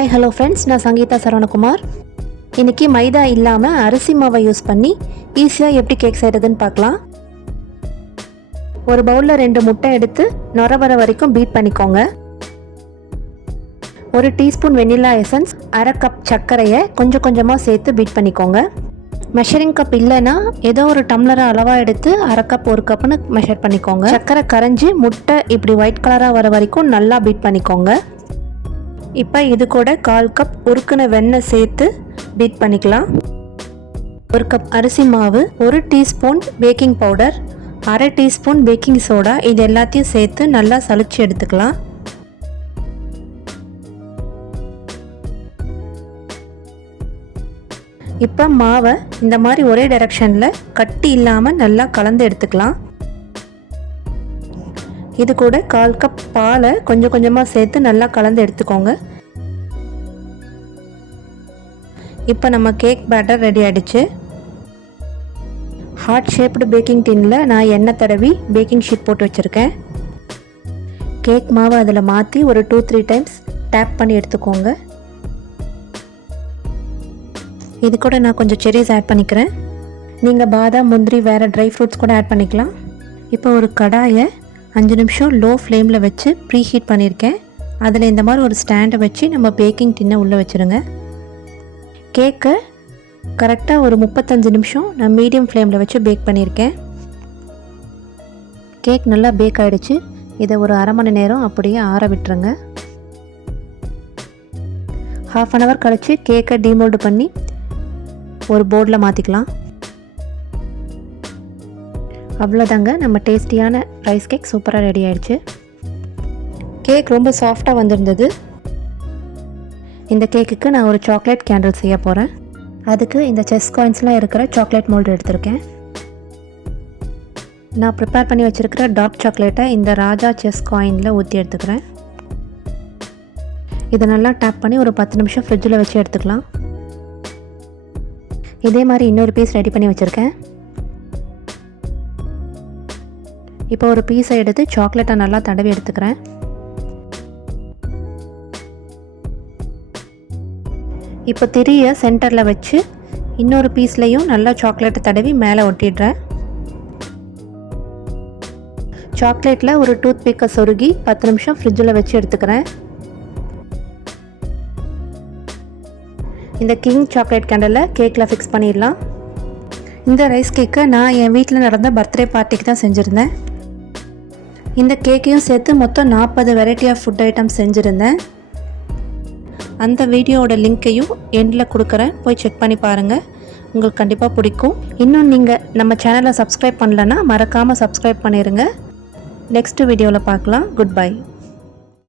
Hi, hello friends. நான் சங்கீதா சரவணகுமார். இன்னைக்கு மைதா இல்லாம அரிசி மாவை யூஸ் பண்ணி ஈஸியா எப்படி கேக் செய்யறதுன்னு பார்க்கலாம். ஒரு பவுல்ல 2 முட்டை எடுத்து நொர வர வரைக்கும் பீட் பண்ணிக்கோங்க. 1 டீஸ்பூன் வெனிலா எசன்ஸ், 1/2 கப் சர்க்கரையை கொஞ்சம் கொஞ்சமா சேர்த்து பீட் பண்ணிக்கோங்க. மெஷரிங் கப் இல்லைன்னா ஏதோ ஒரு டம்ளரை அளவா எடுத்து 1/2 கப் 1 கப்னு மெஷர் பண்ணிக்கோங்க. சர்க்கரை கரைஞ்சி முட்டை இப்படி ஒயிட் கலராக வர வரைக்கும் நல்லா பீட் பண்ணிக்கோங்க. இப்போ இது கூட 1/4 கப் உருக்குன வெண்ணெய் சேர்த்து பீட் பண்ணிக்கலாம். 1 கப் அரிசி மாவு, 1 teaspoon baking powder, 1/2 teaspoon baking soda, இது எல்லாத்தையும் சேர்த்து நல்லா சலிச்சு எடுத்துக்கலாம். இப்போ மாவை இந்த மாதிரி ஒரே டைரக்ஷனில் கட்டி இல்லாமல் நல்லா கலந்து எடுத்துக்கலாம். இது கூட 1/4 கப் பாலை கொஞ்சம் கொஞ்சமாக சேர்த்து நல்லா கலந்து எடுத்துக்கோங்க. இப்போ நம்ம கேக் பேட்டர் ரெடி ஆகிடுச்சு. ஹார்ட் ஷேப்டு பேக்கிங் டின்னில் நான் எண்ணெய் தடவி பேக்கிங் ஷீட் போட்டு வச்சுருக்கேன். கேக் மாவை அதில் மாற்றி ஒரு 2-3 டைம்ஸ் டேப் பண்ணி எடுத்துக்கோங்க. இது கூட நான் கொஞ்சம் செரிஸ் ஆட் பண்ணிக்கிறேன். நீங்கள் பாதாம், முந்திரி, வேறு ட்ரை ஃப்ரூட்ஸ் கூட ஆட் பண்ணிக்கலாம். இப்போ ஒரு கடாயை 5 நிமிஷம் லோ ஃப்ளேமில் வச்சு ப்ரீ ஹீட் பண்ணியிருக்கேன். அதில் இந்த மாதிரி ஒரு ஸ்டாண்டை வச்சு நம்ம பேக்கிங் டின்னை உள்ளே வச்சுருங்க. கேக்கை கரெக்டாக ஒரு 35 நிமிஷம் நான் மீடியம் ஃப்ளேமில் வச்சு பேக் பண்ணியிருக்கேன். கேக் நல்லா பேக் ஆகிடுச்சு. இதை ஒரு 1/2 மணி நேரம் அப்படியே ஆற விட்டுருங்க. 1/2 அன் ஹவர் கழித்து கேக்கை டீமோல்டு பண்ணி ஒரு போர்டில் மாற்றிக்கலாம். அவ்வளோதாங்க, நம்ம டேஸ்டியான ரைஸ் கேக் சூப்பராக ரெடி ஆகிடுச்சு. கேக் ரொம்ப சாஃப்டாக வந்திருந்தது. இந்த கேக்குக்கு நான் ஒரு சாக்லேட் கேண்டில் செய்ய போகிறேன். அதுக்கு இந்த செஸ் காயின்ஸ்லாம் இருக்கிற சாக்லேட் மோல்டு எடுத்திருக்கேன். நான் ப்ரிப்பேர் பண்ணி வச்சுருக்கிற டார்க் சாக்லேட்டை இந்த ராஜா செஸ் காயினில் ஊற்றி எடுத்துக்கிறேன். இதை நல்லா டேப் பண்ணி ஒரு 10 நிமிஷம் ஃப்ரிட்ஜில் வச்சு எடுத்துக்கலாம். இதே மாதிரி இன்னொரு பீஸ் ரெடி பண்ணி வச்சுருக்கேன். இப்போ ஒரு பீஸை எடுத்து சாக்லேட்டை நல்லா தடவி எடுத்துக்கிறேன். இப்போ திரியை சென்டரில் வச்சு இன்னொரு பீஸ்லையும் நல்லா சாக்லேட்டை தடவி மேலே ஒட்டிடுறேன். சாக்லேட்டில் ஒரு டூத் பிக்கை சொருகி 10 நிமிஷம் ஃப்ரிட்ஜில் வச்சு எடுத்துக்கிறேன். இந்த கிங் சாக்லேட் கேண்டலை கேக்கில் ஃபிக்ஸ் பண்ணிடலாம். இந்த ரைஸ் கேக்கை நான் என் வீட்டில் நடந்த பர்த்டே பார்ட்டிக்கு தான் செஞ்சுருந்தேன். இந்த கேக்கையும் சேர்த்து மொத்தம் 40 வெரைட்டி ஆஃப் ஃபுட் ஐட்டம்ஸ் செஞ்சுருந்தேன். அந்த வீடியோவோட லிங்க்கையும் எண்டில் கொடுக்குறேன், போய் செக் பண்ணி பாருங்கள். உங்களுக்கு கண்டிப்பாக பிடிக்கும். இன்னும் நீங்கள் நம்ம சேனலை சப்ஸ்கிரைப் பண்ணலன்னா மறக்காமல் சப்ஸ்கிரைப் பண்ணிடுங்க. நெக்ஸ்ட் வீடியோவில் பார்க்கலாம். Good bye.